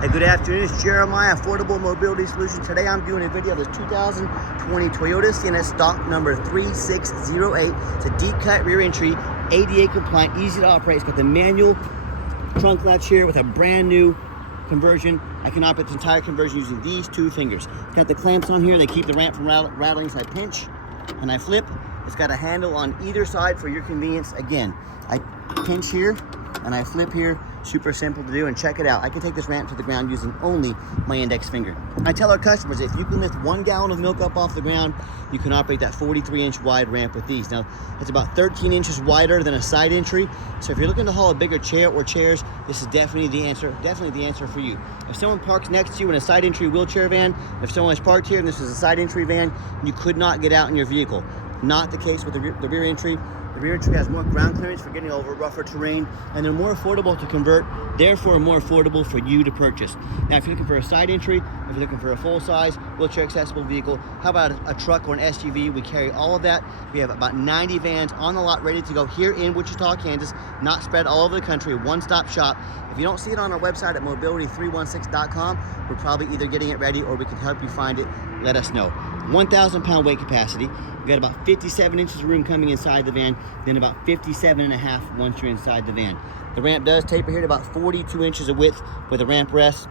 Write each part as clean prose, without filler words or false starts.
Hey, good afternoon. It's Jeremiah, Affordable Mobility Solutions. Today I'm doing a video of this 2020 Toyota Sienna stock number 3608. It's a deep cut rear entry, ADA compliant, easy to operate. It's got the manual trunk latch here with a brand new conversion. I can operate this entire conversion using these two fingers. It's got the clamps on here. They keep the ramp from rattling, so I pinch and I flip. It's got a handle on either side for your convenience. Again, I pinch here and I flip here. Super simple to do, and check it out. I can take this ramp to the ground using only my index finger. I tell our customers, if you can lift 1 gallon of milk up off the ground, you can operate that 43-inch wide ramp with these. Now, it's about 13 inches wider than a side entry, so if you're looking to haul a bigger chair or chairs, this is definitely the answer for you. If someone parks next to you in a side entry wheelchair van, if someone is parked here and this is a side entry van, you could not get out in your vehicle. Not the case with the rear entry. The rear entry has more ground clearance for getting over rougher terrain, and they're more affordable to convert, therefore more affordable for you to purchase. Now, if you're looking for a side entry, if you're looking for a full-size, wheelchair accessible vehicle, how about a truck or an SUV? We carry all of that. We have about 90 vans on the lot ready to go here in Wichita, Kansas, not spread all over the country, one-stop shop. If you don't see it on our website at mobility316.com, we're probably either getting it ready or we can help you find it. Let us know. 1,000-pound weight capacity. We've got about 57 inches of room coming inside the van, then about 57.5 once you're inside the van. The ramp does taper here to about 42 inches of width where the ramp rests.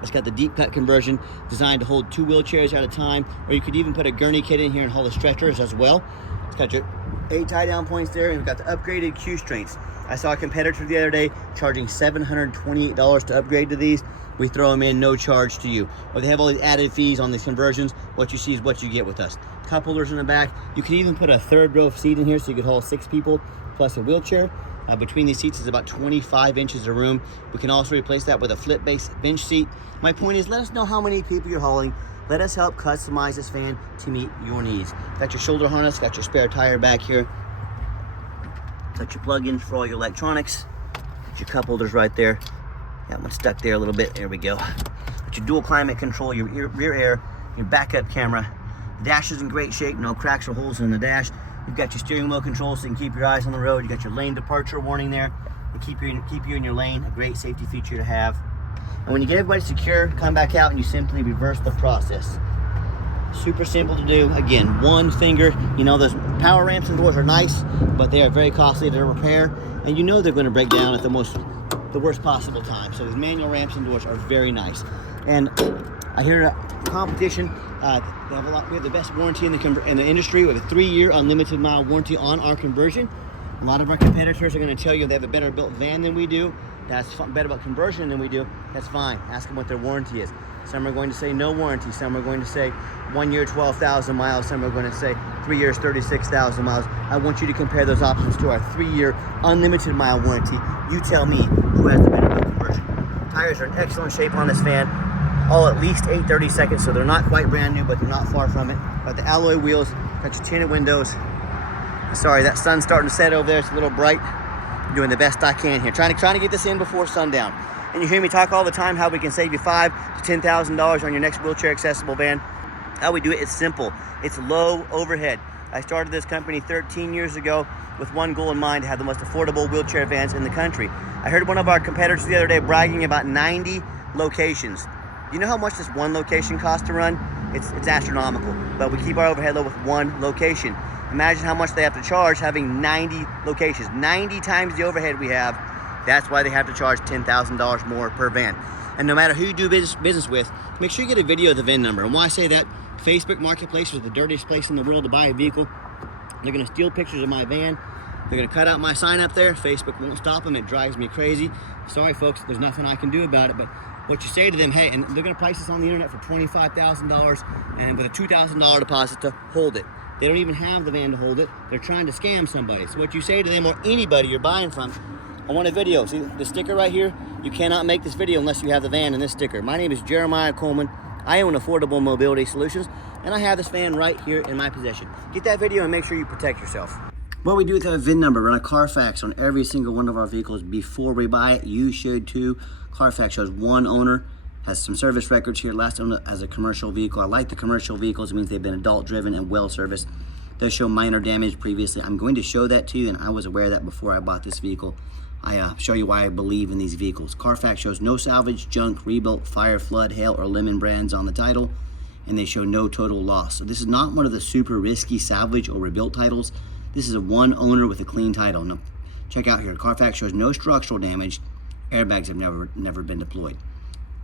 It's got the deep cut conversion designed to hold 2 wheelchairs at a time, or you could even put a gurney kit in here and haul the stretchers as well. It's got your 8 tie down points there, and we've got the upgraded Q strengths. I saw a competitor the other day charging $728 to upgrade to these. We throw them in, no charge to you. Or they have all these added fees on these conversions. What you see is what you get with us. Cup holders in the back. You can even put a third row seat in here so you could haul 6 people plus a wheelchair. Between these seats is about 25 inches of room. We can also replace that with a flip base bench seat. My point is, let us know how many people you're hauling. Let us help customize this van to meet your needs. Got your shoulder harness, got your spare tire back here. Got your plug-ins for all your electronics. Got your cup holders right there. Got one stuck there a little bit. There we go. Got your dual climate control, your rear air, your backup camera. The dash is in great shape, no cracks or holes in the dash. You've got your steering wheel control so you can keep your eyes on the road. You got your lane departure warning there to keep you in your lane, a great safety feature to have. And when you get everybody secure, come back out and you simply reverse the process. Super simple to do. Again, one finger. You know, those power ramps and doors are nice, but they are very costly to repair, and you know they're going to break down at the worst possible time. So these manual ramps and doors are very nice. And I hear competition. We have the best warranty in the industry. We have a 3-year unlimited mile warranty on our conversion. A lot of our competitors are going to tell you they have a better built van than we do. That's better about conversion than we do. That's fine. Ask them what their warranty is. Some are going to say no warranty. Some are going to say 1 year, 12,000 miles. Some are going to say 3 years, 36,000 miles. I want you to compare those options to our 3-year unlimited mile warranty. You tell me who has the better built conversion. Tires are in excellent shape on this van. All at least 832, so they're not quite brand new, but they're not far from it. Got the alloy wheels, got your tinted windows. Sorry, that sun's starting to set over there. It's a little bright. I'm doing the best I can here. Trying to get this in before sundown. And you hear me talk all the time how we can save you $5,000 to $10,000 on your next wheelchair accessible van. How we do it is simple. It's low overhead. I started this company 13 years ago with one goal in mind, to have the most affordable wheelchair vans in the country. I heard one of our competitors the other day bragging about 90 locations. You know how much this one location costs to run? It's astronomical, but we keep our overhead low with one location. Imagine how much they have to charge having 90 locations, 90 times the overhead we have. That's why they have to charge $10,000 more per van. And no matter who you do business with, make sure you get a video of the VIN number. And why I say that, Facebook Marketplace is the dirtiest place in the world to buy a vehicle. They're gonna steal pictures of my van. They're gonna cut out my sign up there. Facebook won't stop them. It drives me crazy. Sorry folks, there's nothing I can do about it, but what you say to them, hey, and they're gonna price this on the internet for $25,000 and with a $2,000 deposit to hold it. They don't even have the van to hold it. They're trying to scam somebody. So what you say to them, or anybody you're buying from, I want a video. See the sticker right here? You cannot make this video unless you have the van and this sticker. My name is Jeremiah Coleman. I own Affordable Mobility Solutions, and I have this van right here in my possession. Get that video and make sure you protect yourself. What we do with a VIN number, run a Carfax on every single one of our vehicles before we buy it. You should too. Carfax shows one owner, has some service records here, last owner as a commercial vehicle. I like the commercial vehicles. It means they've been adult driven and well serviced. Does show minor damage previously. I'm going to show that to you, and I was aware of that before I bought this vehicle. I show you why I believe in these vehicles. Carfax shows no salvage, junk, rebuilt, fire, flood, hail, or lemon brands on the title, and they show no total loss. So this is not one of the super risky salvage or rebuilt titles. This is a one owner with a clean title. Now, check out here. Carfax shows no structural damage. Airbags have never been deployed.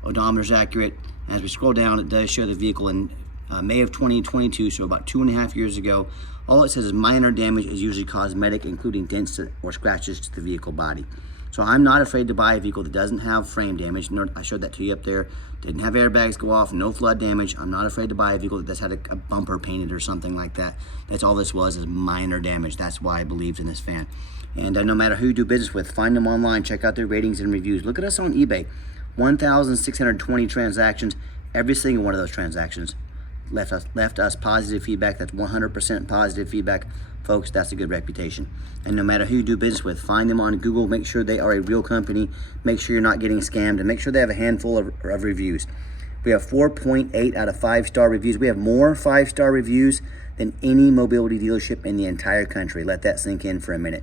Odometer's accurate. As we scroll down, it does show the vehicle in May of 2022, so about 2.5 years ago. All it says is minor damage is usually cosmetic, including dents or scratches to the vehicle body. So I'm not afraid to buy a vehicle that doesn't have frame damage. I showed that to you up there. Didn't have airbags go off, no flood damage. I'm not afraid to buy a vehicle that's had a bumper painted or something like that. That's all this was, is minor damage. That's why I believed in this van. And no matter who you do business with, find them online, check out their ratings and reviews. Look at us on eBay. 1,620 transactions. Every single one of those transactions left us positive feedback. That's 100% positive feedback. Folks, that's a good reputation. And no matter who you do business with, find them on Google, make sure they are a real company, make sure you're not getting scammed, and make sure they have a handful of reviews. We have 4.8 out of 5-star reviews. We have more 5-star reviews than any mobility dealership in the entire country. Let that sink in for a minute.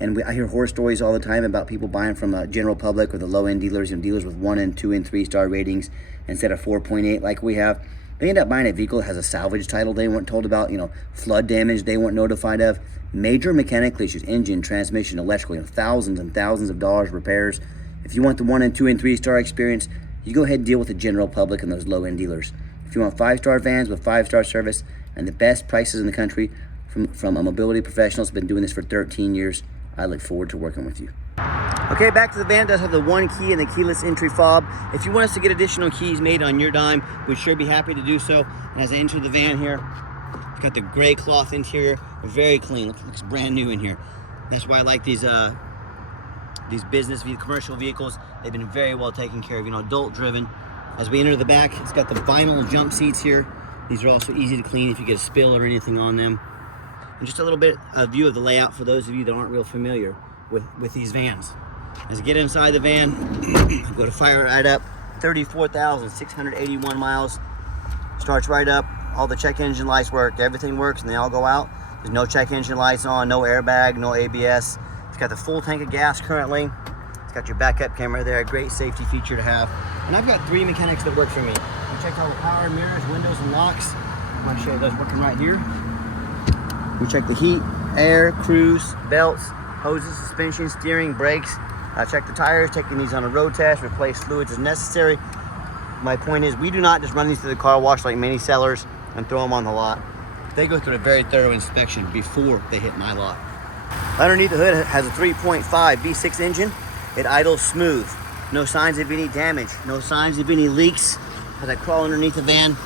And I hear horror stories all the time about people buying from a general public or the low-end dealers, dealers with 1 and 2 and 3-star ratings instead of 4.8 like we have. They end up buying a vehicle that has a salvage title they weren't told about, flood damage they weren't notified of, major mechanical issues, engine, transmission, electrical, thousands and thousands of dollars repairs. If you want the 1 and 2 and 3-star experience, you go ahead and deal with the general public and those low-end dealers. If you want 5-star vans with 5-star service and the best prices in the country from a mobility professional who's been doing this for 13 years, I look forward to working with you. Okay, back to the van. It does have the 1 key and the keyless entry fob. If you want us to get additional keys made on your dime, we'd sure be happy to do so. And as I enter the van here, it's got the gray cloth interior, very clean. Looks brand new in here. That's why I like these business commercial vehicles. They've been very well taken care of, adult driven. As we enter the back, it's got the vinyl jump seats here. These are also easy to clean if you get a spill or anything on them. And just a little bit of view of the layout for those of you that aren't real familiar with these vans. As I get inside the van, I'm going to fire it right up. 34,681 miles. Starts right up. All the check engine lights work. Everything works and they all go out. There's no check engine lights on, no airbag, no ABS. It's got the full tank of gas currently. It's got your backup camera there. A great safety feature to have. And I've got 3 mechanics that work for me. I checked all the power, mirrors, windows, and locks. I'm going to show you those working right here. We check the heat, air, cruise, belts, hoses, suspension, steering, brakes. Check the tires, taking these on a road test, replace fluids as necessary. My point is, we do not just run these through the car wash like many sellers and throw them on the lot. They go through a very thorough inspection before they hit my lot. Underneath the hood, it has a 3.5 V6 engine. It idles smooth. No signs of any damage, no signs of any leaks. As I crawl underneath the van,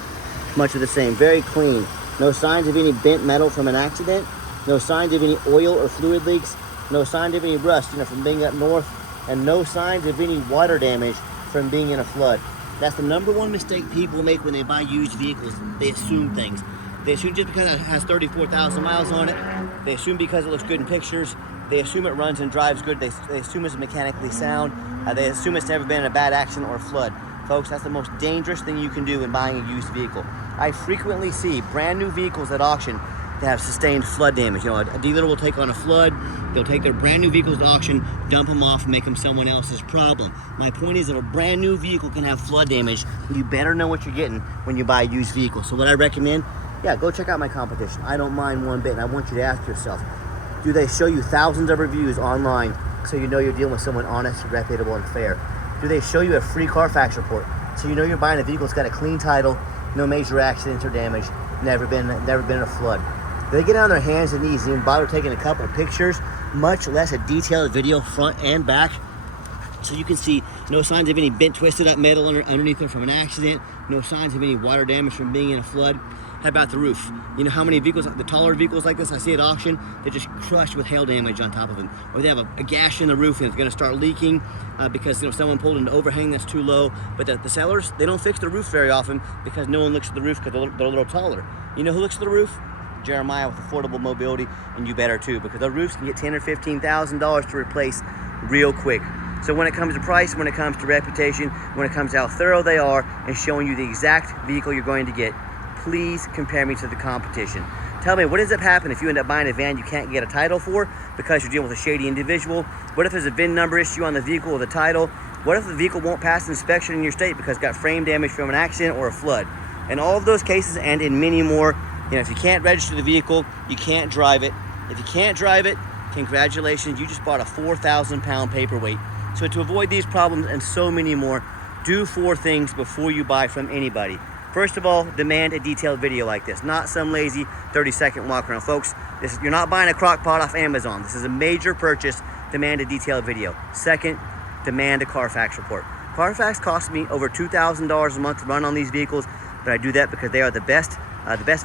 much of the same, very clean. No signs of any bent metal from an accident. No signs of any oil or fluid leaks. No signs of any rust, from being up north. And no signs of any water damage from being in a flood. That's the #1 mistake people make when they buy used vehicles. They assume things. They assume just because it has 34,000 miles on it. They assume because it looks good in pictures. They assume it runs and drives good. They assume it's mechanically sound. They assume it's never been in a bad accident or flood. Folks, that's the most dangerous thing you can do in buying a used vehicle. I frequently see brand new vehicles at auction that have sustained flood damage. A dealer will take on a flood, they'll take their brand new vehicles to auction, dump them off, and make them someone else's problem. My point is, if a brand new vehicle can have flood damage, you better know what you're getting when you buy a used vehicle. So what I recommend, go check out my competition. I don't mind one bit, and I want you to ask yourself, do they show you thousands of reviews online so you know you're dealing with someone honest, reputable, and fair? Do they show you a free Carfax report so you know you're buying a vehicle that's got a clean title, no major accidents or damage, never been in a flood? They get on their hands and knees and even bother taking a couple of pictures, much less a detailed video front and back, so you can see no signs of any bent, twisted up metal underneath them from an accident, no signs of any water damage from being in a flood. How about the roof? You know how many vehicles, the taller vehicles like this I see at auction, they're just crushed with hail damage on top of them. Or they have a gash in the roof and it's gonna start leaking because someone pulled an overhang that's too low. But the sellers, they don't fix the roof very often because no one looks at the roof because they're a little taller. You know who looks at the roof? Jeremiah with Affordable Mobility, and you better too, because the roofs can get $10,000 or $15,000 to replace real quick. So when it comes to price, when it comes to reputation, when it comes to how thorough they are and showing you the exact vehicle you're going to get, please compare me to the competition. Tell me, what ends up happening if you end up buying a van you can't get a title for because you're dealing with a shady individual? What if there's a VIN number issue on the vehicle or the title? What if the vehicle won't pass inspection in your state because it got frame damage from an accident or a flood? In all of those cases and in many more, if you can't register the vehicle, you can't drive it. If you can't drive it, congratulations, you just bought a 4,000-pound paperweight. So to avoid these problems and so many more, do 4 things before you buy from anybody. First of all, demand a detailed video like this, not some lazy 30-second walk around. Folks, you're not buying a crock pot off Amazon. This is a major purchase. Demand a detailed video. Second, demand a Carfax report. Carfax costs me over $2,000 a month to run on these vehicles, but I do that because they are the best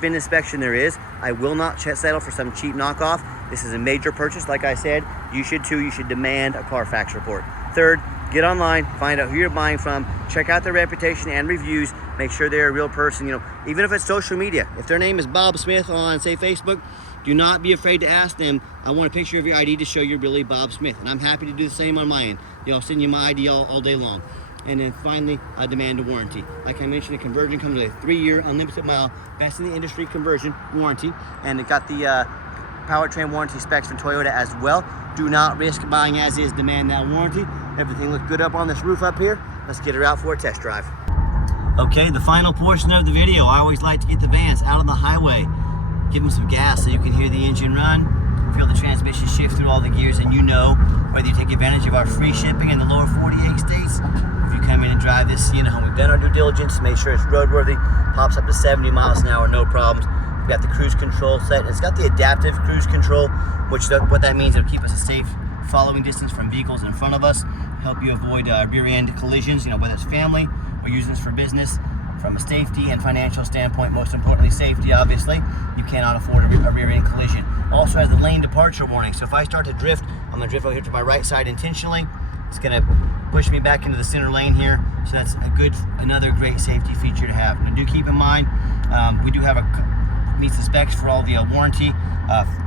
VIN inspection there is. I will not settle for some cheap knockoff. This is a major purchase, like I said. You should too. You should demand a Carfax report. Third, get online, find out who you're buying from, check out their reputation and reviews, make sure they're a real person. Even if it's social media, if their name is Bob Smith on, say, Facebook, do not be afraid to ask them, I want a picture of your ID to show you're really Bob Smith. And I'm happy to do the same on my end. I'll send you my ID all day long. And then finally, demand a warranty. Like I mentioned, a conversion comes with a 3-year unlimited mile, best in the industry conversion warranty. And it got the powertrain warranty specs from Toyota as well. Do not risk buying as is, demand that warranty. Everything looks good up on this roof up here. Let's get her out for a test drive. Okay, the final portion of the video. I always like to get the vans out on the highway, give them some gas so you can hear the engine run, feel the transmission shift through all the gears, and whether you take advantage of our free shipping in the lower 48 states, if you come in and drive this Sienna home, we've done our due diligence, made sure it's roadworthy, pops up to 70 miles an hour, no problems. We've got the cruise control set. It's got the adaptive cruise control, which what that means, it'll keep us a safe following distance from vehicles in front of us, help you avoid rear end collisions, whether it's family, we're using this for business. From a safety and financial standpoint, most importantly safety, obviously, you cannot afford a rear end collision. Also has the lane departure warning, so if I start to drift, I'm going to drift over here to my right side intentionally. It's going to push me back into the center lane here, so that's another great safety feature to have. Now do keep in mind, we do have meets the specs for all the warranty,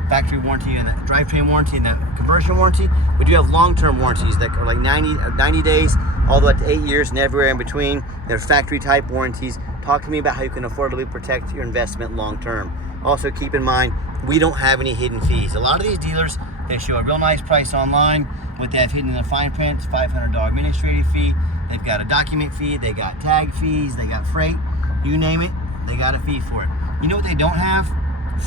factory warranty and the drivetrain warranty and the conversion warranty. We do have long-term warranties that are like 90 days, all the way up to 8 years and everywhere in between. They're factory type warranties. Talk to me about how you can affordably protect your investment long-term. Also keep in mind, we don't have any hidden fees. A lot of these dealers, they show a real nice price online. What they have hidden in the fine print is $500 administrative fee. They've got a document fee, they got tag fees, they got freight, you name it, they got a fee for it. You know what they don't have?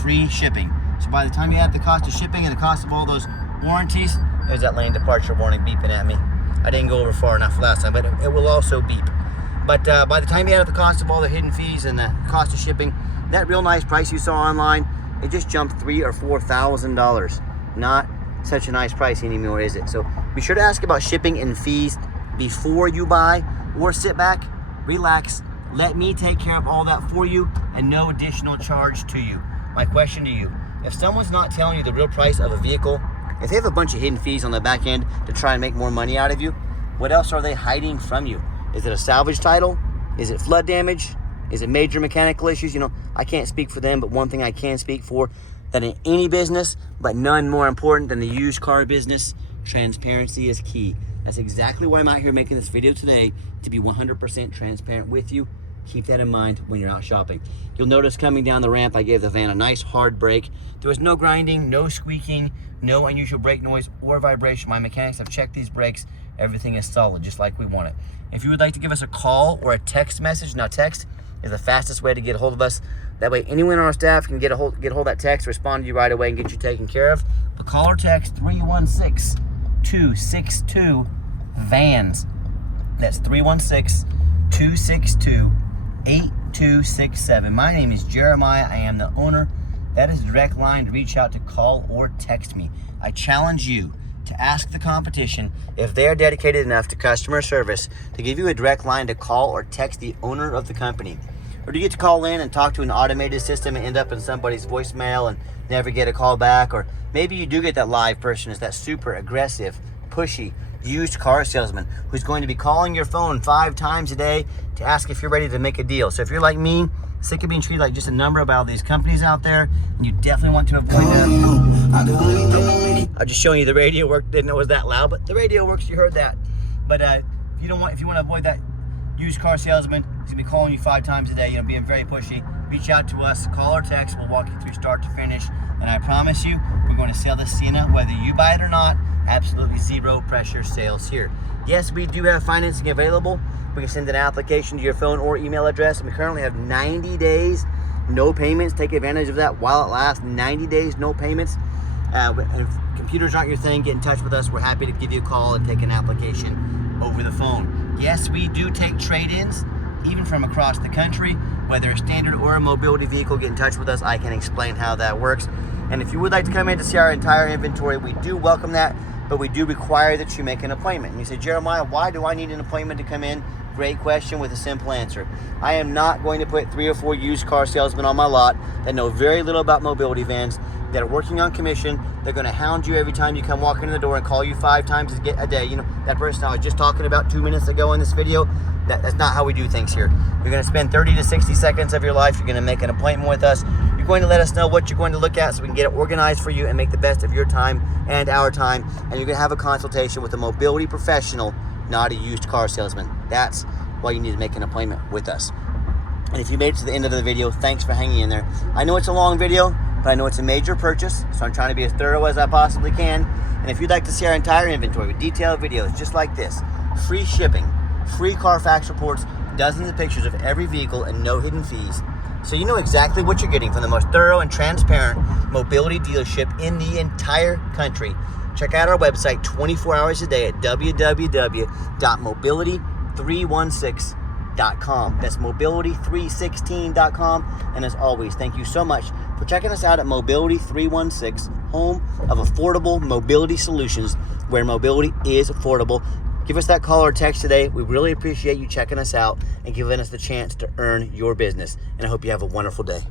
Free shipping. So by the time you add the cost of shipping and the cost of all those warranties, there's that lane departure warning beeping at me. I didn't go over far enough last time, but it will also beep. But by the time you add up the cost of all the hidden fees and the cost of shipping, that real nice price you saw online, it just jumped $3,000 or $4,000. Not such a nice price anymore, is it? So be sure to ask about shipping and fees before you buy, or sit back, relax, let me take care of all that for you, and no additional charge to you. My question to you, if someone's not telling you the real price of a vehicle, if they have a bunch of hidden fees on the back end to try and make more money out of you, what else are they hiding from you? Is it a salvage title? Is it flood damage? Is it major mechanical issues? I can't speak for them, but one thing I can speak for, that in any business, but none more important than the used car business, transparency is key. That's exactly why I'm out here making this video today, to be 100% transparent with you. Keep that in mind when you're out shopping. You'll notice coming down the ramp, I gave the van a nice hard brake. There was no grinding, no squeaking, no unusual brake noise or vibration. My mechanics have checked these brakes. Everything is solid, just like we want it. If you would like to give us a call or a text message, now text is the fastest way to get a hold of us. That way anyone on our staff can get a hold of that text, respond to you right away and get you taken care of. But call or text 316-262-VANS. That's 316-262-8267. My name is Jeremiah. I am the owner. That is a direct line to reach out to, call or text me. I challenge you to ask the competition if they are dedicated enough to customer service to give you a direct line to call or text the owner of the company. Or do you get to call in and talk to an automated system and end up in somebody's voicemail and never get a call back? Or maybe you do get that live person, is that super aggressive, pushy, used car salesman who's going to be calling your phone 5 times a day to ask if you're ready to make a deal. So if you're like me, sick of being treated like just a number by all these companies out there, and you definitely want to avoid that. I'm just showing you the radio work. Didn't know it was that loud, but the radio works. You heard that. But if you want to avoid that used car salesman, he's gonna be calling you 5 times a day, being very pushy. reach out to us, call or text. We'll walk you through start to finish. And I promise you, we're going to sell this Sienna, whether you buy it or not. Absolutely zero pressure sales here. Yes, we do have financing available. We can send an application to your phone or email address. And we currently have 90 days, no payments. Take advantage of that while it lasts. 90 days, no payments. And if computers aren't your thing, get in touch with us. We're happy to give you a call and take an application over the phone. Yes, we do take trade-ins, even from across the country. Whether a standard or a mobility vehicle, get in touch with us. I can explain how that works. And if you would like to come in to see our entire inventory, we do welcome that, but we do require that you make an appointment. And you say, Jeremiah, why do I need an appointment to come in? Great question with a simple answer. I am not going to put 3 or 4 used car salesmen on my lot that know very little about mobility vans, that are working on commission. They're going to hound you every time you come walking in the door and call you 5 times a day. You know, that person I was just talking about 2 minutes ago in this video, that's not how we do things here. You're going to spend 30 to 60 seconds of your life. You're going to make an appointment with us. You're going to let us know what you're going to look at so we can get it organized for you and make the best of your time and our time. And you're going to have a consultation with a mobility professional, not a used car salesman. That's why you need to make an appointment with us. And if you made it to the end of the video, thanks for hanging in there. I know it's a long video, but I know it's a major purchase, so I'm trying to be as thorough as I possibly can. And if you'd like to see our entire inventory with detailed videos just like this, free shipping, free Carfax reports, dozens of pictures of every vehicle, and no hidden fees, so you know exactly what you're getting from the most thorough and transparent mobility dealership in the entire country. Check out our website 24 hours a day at www.mobility316.com. That's mobility316.com. And as always, thank you so much for checking us out at Mobility 316, home of affordable mobility solutions, where mobility is affordable. Give us that call or text today. We really appreciate you checking us out and giving us the chance to earn your business. And I hope you have a wonderful day.